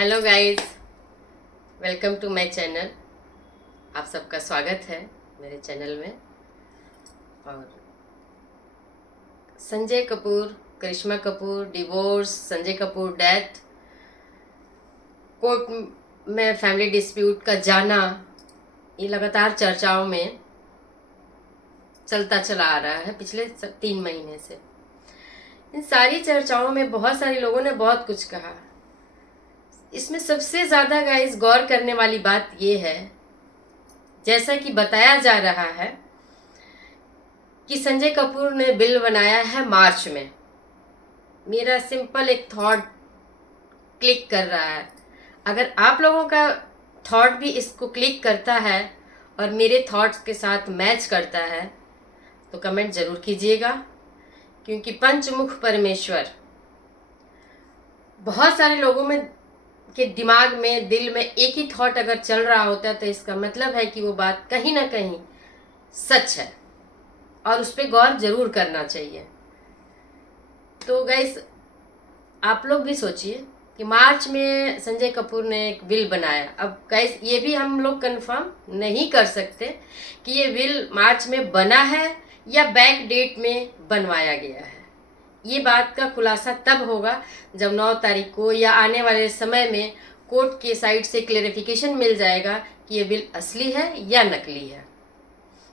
Hello guys, welcome to my channel. आप सबका स्वागत है मेरे चैनल में। और Sanjay Kapur, Karishma Kapur divorce, Sanjay Kapur death, court में फैमिली डिस्प्यूट का जाना, ये लगातार चर्चाओं में चलता चला आ रहा है पिछले 3 महीने से। इन सारी चर्चाओं में बहुत सारे लोगों ने बहुत कुछ कहा। इसमें सबसे ज़्यादा गाइस गौर करने वाली बात यह है, जैसा कि बताया जा रहा है कि संजय कपूर ने बिल बनाया है मार्च में। मेरा सिंपल एक थॉट क्लिक कर रहा है। अगर आप लोगों का थॉट भी इसको क्लिक करता है और मेरे थॉट्स के साथ मैच करता है तो कमेंट ज़रूर कीजिएगा, क्योंकि पंचमुख परमेश्वर बहुत सारे लोगों में के दिमाग में, दिल में एक ही थॉट अगर चल रहा होता है तो इसका मतलब है कि वो बात कहीं ना कहीं सच है और उस पर गौर जरूर करना चाहिए। तो गाइस, आप लोग भी सोचिए कि मार्च में संजय कपूर ने एक विल बनाया। अब गाइस, ये भी हम लोग कंफर्म नहीं कर सकते कि ये विल मार्च में बना है या बैक डेट में बनवाया गया है। ये बात का खुलासा तब होगा जब 9 तारीख को या आने वाले समय में कोर्ट के साइड से क्लेरिफिकेशन मिल जाएगा कि ये बिल असली है या नकली है।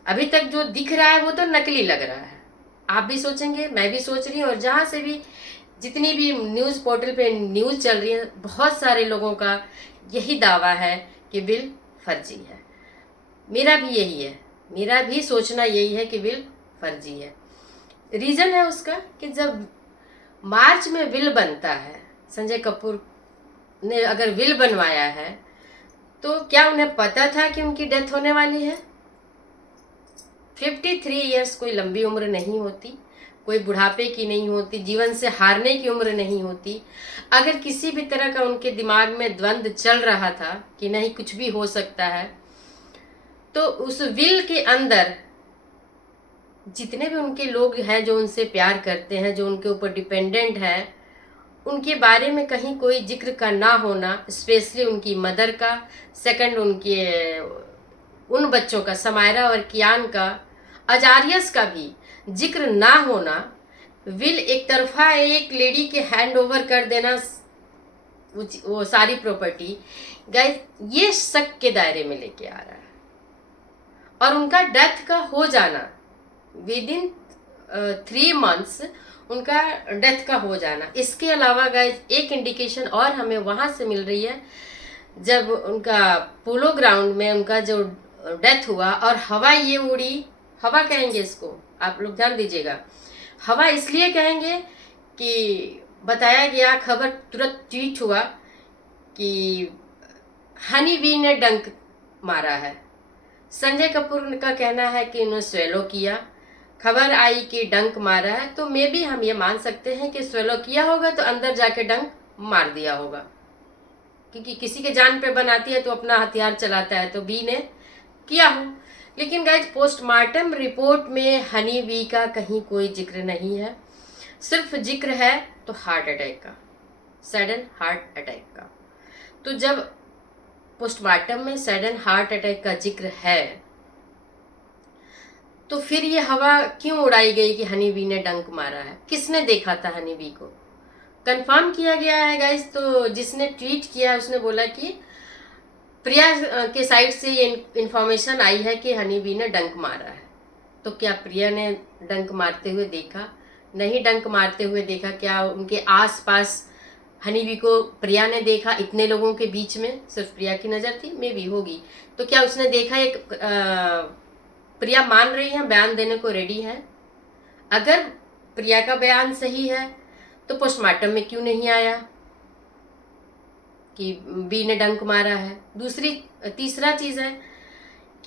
अभी तक जो दिख रहा है वो तो नकली लग रहा है। आप भी सोचेंगे, मैं भी सोच रही हूँ, और जहाँ से भी जितनी भी न्यूज़ पोर्टल पे न्यूज़ चल रही है, बहुत सारे लोगों का यही दावा है कि बिल फर्जी है। मेरा भी यही है, मेरा भी सोचना यही है कि बिल फर्जी है। रीज़न है उसका कि जब मार्च में विल बनता है, संजय कपूर ने अगर विल बनवाया है तो क्या उन्हें पता था कि उनकी डेथ होने वाली है? 53 इयर्स कोई लंबी उम्र नहीं होती, कोई बुढ़ापे की नहीं होती, जीवन से हारने की उम्र नहीं होती। अगर किसी भी तरह का उनके दिमाग में द्वंद्व चल रहा था कि नहीं कुछ भी हो सकता है, तो उस विल के अंदर जितने भी उनके लोग हैं जो उनसे प्यार करते हैं, जो उनके ऊपर डिपेंडेंट है, उनके बारे में कहीं कोई जिक्र का ना होना, स्पेशली उनकी मदर का, सेकंड उनके उन बच्चों का, समायरा और कियान का, अजारियस का भी जिक्र ना होना, विल एक तरफा एक लेडी के हैंड ओवर कर देना वो सारी प्रॉपर्टी, गाइस ये शक के दायरे में लेके आ रहा है। और उनका डेथ का हो जाना विद इन 3 months, उनका डेथ का हो जाना। इसके अलावा गाइस एक इंडिकेशन और हमें वहां से मिल रही है, जब उनका पोलो ग्राउंड में उनका जो डेथ हुआ और हवा ये उड़ी, हवा कहेंगे इसको, आप लोग ध्यान दीजिएगा, हवा इसलिए कहेंगे कि बताया गया, खबर तुरंत ट्वीट हुआ कि हनी बी ने डंक मारा है। संजय कपूर का कहना है कि उन्होंने स्वेलो किया। खबर आई कि डंक मारा है, तो मे भी हम ये मान सकते हैं कि स्वेलो किया होगा तो अंदर जाके डंक मार दिया होगा, क्योंकि किसी के जान पे बनाती है तो अपना हथियार चलाता है, तो बी ने किया हो। लेकिन गाइज पोस्टमार्टम रिपोर्ट में हनी बी का कहीं कोई जिक्र नहीं है। सिर्फ जिक्र है तो हार्ट अटैक का, सडन हार्ट अटैक का। तो जब पोस्टमार्टम में सडन हार्ट अटैक का जिक्र है तो फिर ये हवा क्यों उड़ाई गई कि हनी बी ने डंक मारा है? किसने देखा था हनी बी को? कंफर्म किया गया है गाइस। तो जिसने ट्वीट किया उसने बोला कि प्रिया के साइड से ये इंफॉर्मेशन आई है कि हनी बी ने डंक मारा है। तो क्या प्रिया ने डंक मारते हुए देखा? नहीं डंक मारते हुए देखा। क्या उनके आसपास हनी बी को प्रिया ने देखा? इतने लोगों के बीच में सिर्फ प्रिया की नज़र थी, मे भी होगी। तो क्या उसने देखा? एक प्रिया मान रही है, बयान देने को रेडी है। अगर प्रिया का बयान सही है तो पोस्टमार्टम में क्यों नहीं आया कि बी ने डंक मारा है? तीसरा चीज़ है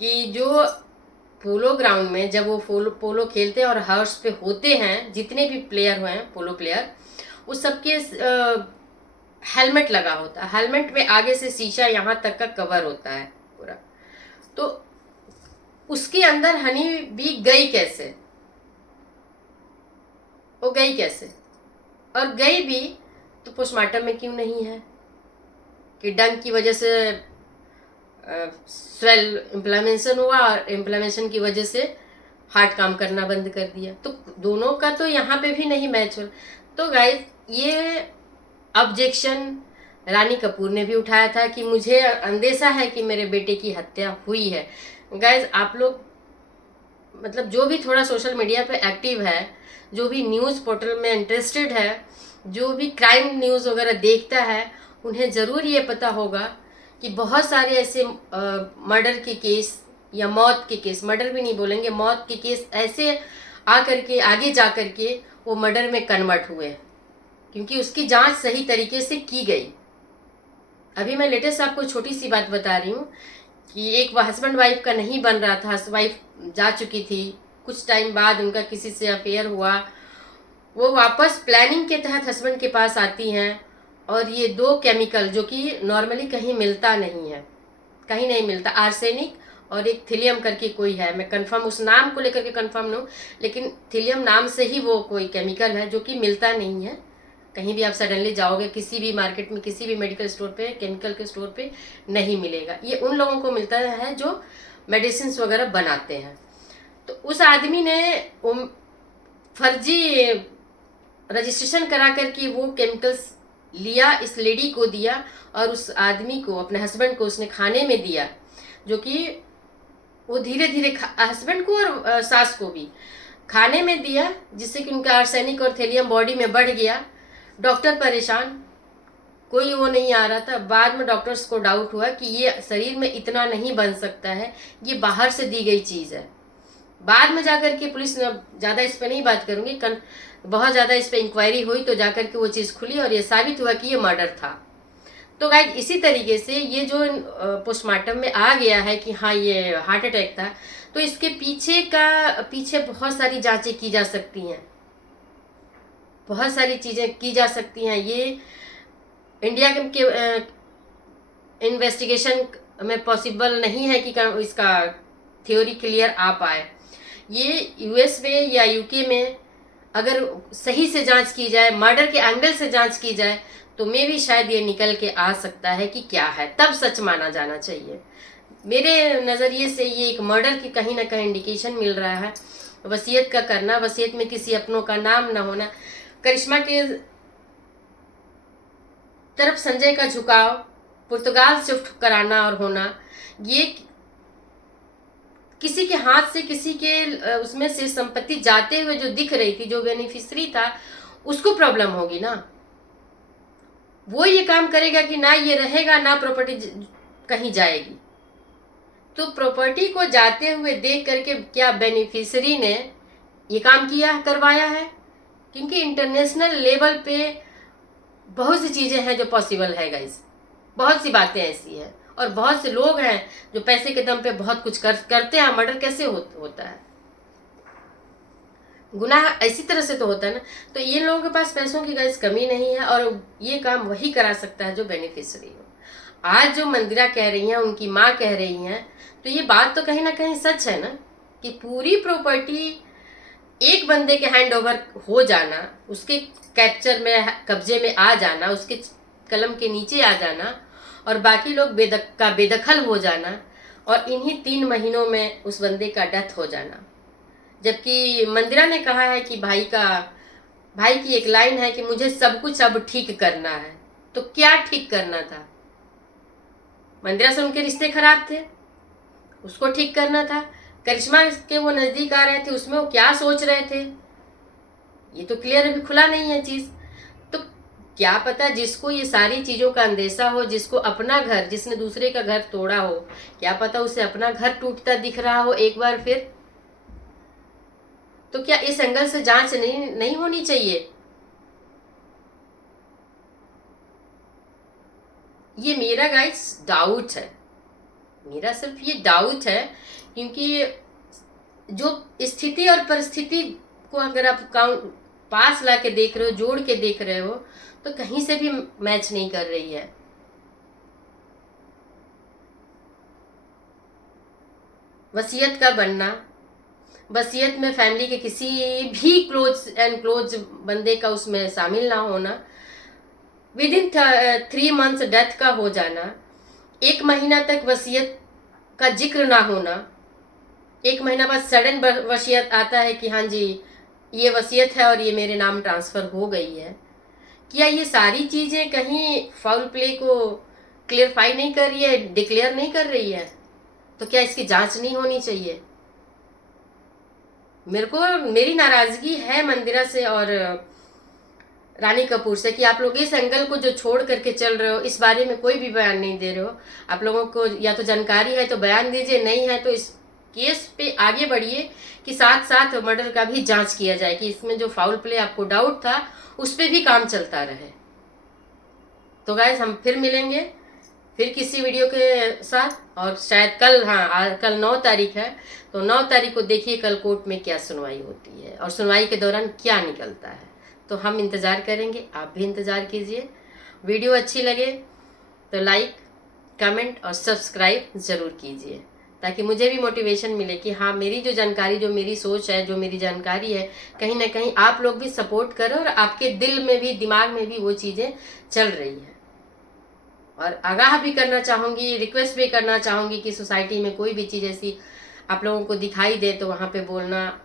कि जो पोलो ग्राउंड में जब वो पोलो खेलते हैं और हर्ष पे होते हैं, जितने भी प्लेयर हुए हैं पोलो प्लेयर, उस सबके हेलमेट लगा होता है। हेलमेट में आगे से शीशा यहाँ तक का कवर होता है पूरा। तो उसके अंदर हनी बी गई कैसे? वो गई कैसे? और गई भी तो पोस्टमार्टम में क्यों नहीं है? कि डंग की वजह से स्वेल इम्प्लामेशन हुआ और इम्प्लामेशन की वजह से हार्ट काम करना बंद कर दिया। तो दोनों का तो यहाँ पे भी नहीं मैच हो। तो गाइस ये ऑब्जेक्शन रानी कपूर ने भी उठाया था कि मुझे अंदेशा है कि मेरे बेटे की हत्या हुई है। गाइस आप लोग मतलब जो भी थोड़ा सोशल मीडिया पे एक्टिव है, जो भी न्यूज़ पोर्टल में इंटरेस्टेड है, जो भी क्राइम न्यूज़ वगैरह देखता है, उन्हें ज़रूर ये पता होगा कि बहुत सारे ऐसे मर्डर के केस या मौत के केस, मर्डर भी नहीं बोलेंगे, मौत के केस ऐसे आकर के आगे जा कर के वो मर्डर में कन्वर्ट हुए क्योंकि उसकी जांच सही तरीके से की गई। अभी मैं लेटेस्ट आपको छोटी सी बात बता रही हूँ कि एक हस्बैंड वाइफ का नहीं बन रहा था, वाइफ जा चुकी थी, कुछ टाइम बाद उनका किसी से अफेयर हुआ, वो वापस प्लानिंग के तहत हस्बैंड के पास आती हैं और ये दो केमिकल जो कि नॉर्मली कहीं मिलता नहीं है, कहीं नहीं मिलता, आर्सेनिक और एक थिलियम करके कोई है, मैं कंफर्म उस नाम को लेकर के कंफर्म नहीं हूँ, लेकिन थिलियम नाम से ही वो कोई केमिकल है जो कि मिलता नहीं है कहीं भी। आप सडनली जाओगे किसी भी मार्केट में, किसी भी मेडिकल स्टोर पे, केमिकल के स्टोर पे नहीं मिलेगा। ये उन लोगों को मिलता है जो मेडिसिन वगैरह बनाते हैं। तो उस आदमी ने फर्जी रजिस्ट्रेशन करा करके वो केमिकल्स लिया, इस लेडी को दिया और उस आदमी को, अपने हस्बैंड को उसने खाने में दिया, जो कि वो धीरे धीरे हस्बैंड को और सास को भी खाने में दिया, जिससे कि उनका आर्सेनिक और थेलियम बॉडी में बढ़ गया। डॉक्टर परेशान, कोई वो नहीं आ रहा था। बाद में डॉक्टर्स को डाउट हुआ कि ये शरीर में इतना नहीं बन सकता है, ये बाहर से दी गई चीज़ है। बाद में जाकर के पुलिस ने, ज़्यादा इस पर नहीं बात करूँगी, बहुत ज़्यादा इस पर इंक्वायरी हुई तो जाकर के वो चीज़ खुली और ये साबित हुआ कि ये मर्डर था। तो गाइस इसी तरीके से ये जो पोस्टमार्टम में आ गया है कि हाँ ये हार्ट अटैक था, तो इसके पीछे बहुत सारी जांचें की जा सकती हैं, बहुत सारी चीज़ें की जा सकती हैं। ये इंडिया के इन्वेस्टिगेशन में पॉसिबल नहीं है कि इसका थ्योरी क्लियर आ पाए। ये यूएस में या यूके में अगर सही से जांच की जाए, मर्डर के एंगल से जांच की जाए, तो मे भी शायद ये निकल के आ सकता है कि क्या है, तब सच माना जाना चाहिए। मेरे नज़रिए से ये एक मर्डर की कहीं ना कहीं इंडिकेशन मिल रहा है। वसीयत का करना, वसीयत में किसी अपनों का नाम ना होना, करिश्मा के तरफ संजय का झुकाव, पुर्तगाल शिफ्ट कराना और होना, ये किसी के हाथ से किसी के उसमें से संपत्ति जाते हुए जो दिख रही थी, जो बेनिफिशरी था, उसको प्रॉब्लम होगी ना। वो ये काम करेगा कि ना ये रहेगा ना प्रॉपर्टी कहीं जाएगी। तो प्रॉपर्टी को जाते हुए देख करके क्या बेनिफिशरी ने ये काम किया, करवाया है? क्योंकि इंटरनेशनल लेवल पे बहुत सी चीज़ें हैं जो पॉसिबल है गाइस, बहुत सी बातें ऐसी हैं और बहुत से लोग हैं जो पैसे के दम पे बहुत कुछ करते हैं। मर्डर कैसे होता है? गुनाह ऐसी तरह से तो होता है ना। तो ये लोगों के पास पैसों की गाइस कमी नहीं है और ये काम वही करा सकता है जो बेनिफिशरी हो। आज जो मंदिरा कह रही हैं, उनकी माँ कह रही हैं, तो ये बात तो कहीं ना कहीं सच है ना कि पूरी प्रॉपर्टी एक बंदे के हैंड ओवर हो जाना, उसके कैप्चर में, कब्जे में आ जाना, उसके कलम के नीचे आ जाना और बाकी लोग बेदखल हो जाना और इन्हीं 3 महीनों में उस बंदे का डेथ हो जाना। जबकि मंदिरा ने कहा है कि भाई की एक लाइन है कि मुझे सब कुछ अब ठीक करना है। तो क्या ठीक करना था? मंदिरा से उनके रिश्ते खराब थे, उसको ठीक करना था। करिश्मा के वो नज़दीक आ रहे थे, उसमें वो क्या सोच रहे थे, ये तो क्लियर अभी खुला नहीं है चीज़। तो क्या पता जिसको ये सारी चीज़ों का अंदेशा हो, जिसको अपना घर, जिसने दूसरे का घर तोड़ा हो, क्या पता उसे अपना घर टूटता दिख रहा हो एक बार फिर। तो क्या इस एंगल से जांच नहीं होनी चाहिए? ये मेरा गाइस डाउट है, मेरा सिर्फ ये डाउट है, क्योंकि जो स्थिति और परिस्थिति को अगर आप पास ला के देख रहे हो, जोड़ के देख रहे हो, तो कहीं से भी मैच नहीं कर रही है। वसीयत का बनना, वसीयत में फैमिली के किसी भी क्लोज बंदे का उसमें शामिल ना होना, विद इन 3 मंथ्स डेथ का हो जाना, 1 महीना तक वसीयत का जिक्र ना होना, 1 महीना बाद सडन वसीयत आता है कि हाँ जी ये वसीयत है और ये मेरे नाम ट्रांसफ़र हो गई है। क्या ये सारी चीज़ें कहीं फाउल प्ले को क्लियरफाई नहीं कर रही है, डिक्लेयर नहीं कर रही है? तो क्या इसकी जांच नहीं होनी चाहिए? मेरी नाराज़गी है मंदिरा से और रानी कपूर से कि आप लोग इस एंगल को जो छोड़ करके चल रहे हो, इस बारे में कोई भी बयान नहीं दे रहे हो। आप लोगों को या तो जानकारी है तो बयान दीजिए, नहीं है तो इस केस पे आगे बढ़िए कि साथ साथ मर्डर का भी जांच किया जाए कि इसमें जो फाउल प्ले आपको डाउट था उस पर भी काम चलता रहे। तो गाइस हम फिर मिलेंगे फिर किसी वीडियो के साथ, और शायद कल, हाँ कल 9 तारीख है, तो 9 तारीख को देखिए कल कोर्ट में क्या सुनवाई होती है और सुनवाई के दौरान क्या निकलता है। तो हम इंतज़ार करेंगे, आप भी इंतज़ार कीजिए। वीडियो अच्छी लगे तो लाइक, कमेंट और सब्सक्राइब ज़रूर कीजिए ताकि मुझे भी मोटिवेशन मिले कि हाँ मेरी जो जानकारी, जो मेरी सोच है, जो मेरी जानकारी है, कहीं ना कहीं आप लोग भी सपोर्ट करो और आपके दिल में भी, दिमाग में भी वो चीज़ें चल रही है। और आगाह भी करना चाहूँगी, रिक्वेस्ट भी करना चाहूँगी कि सोसाइटी में कोई भी चीज़ ऐसी आप लोगों को दिखाई दे तो वहाँ पे बोलना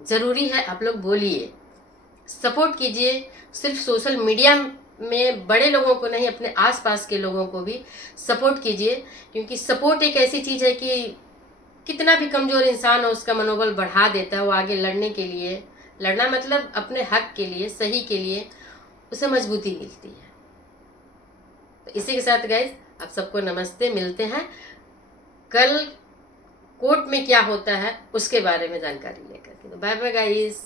ज़रूरी है। आप लोग बोलिए, सपोर्ट कीजिए। सिर्फ सोशल मीडिया में बड़े लोगों को नहीं, अपने आसपास के लोगों को भी सपोर्ट कीजिए, क्योंकि सपोर्ट एक ऐसी चीज़ है कि कितना भी कमज़ोर इंसान हो उसका मनोबल बढ़ा देता है। वो आगे लड़ने के लिए, लड़ना मतलब अपने हक के लिए, सही के लिए, उसे मजबूती मिलती है। तो इसी के साथ गाइज आप सबको नमस्ते, मिलते हैं कल कोर्ट में क्या होता है उसके बारे में जानकारी लेकर के। तो बाय बाय गाइज।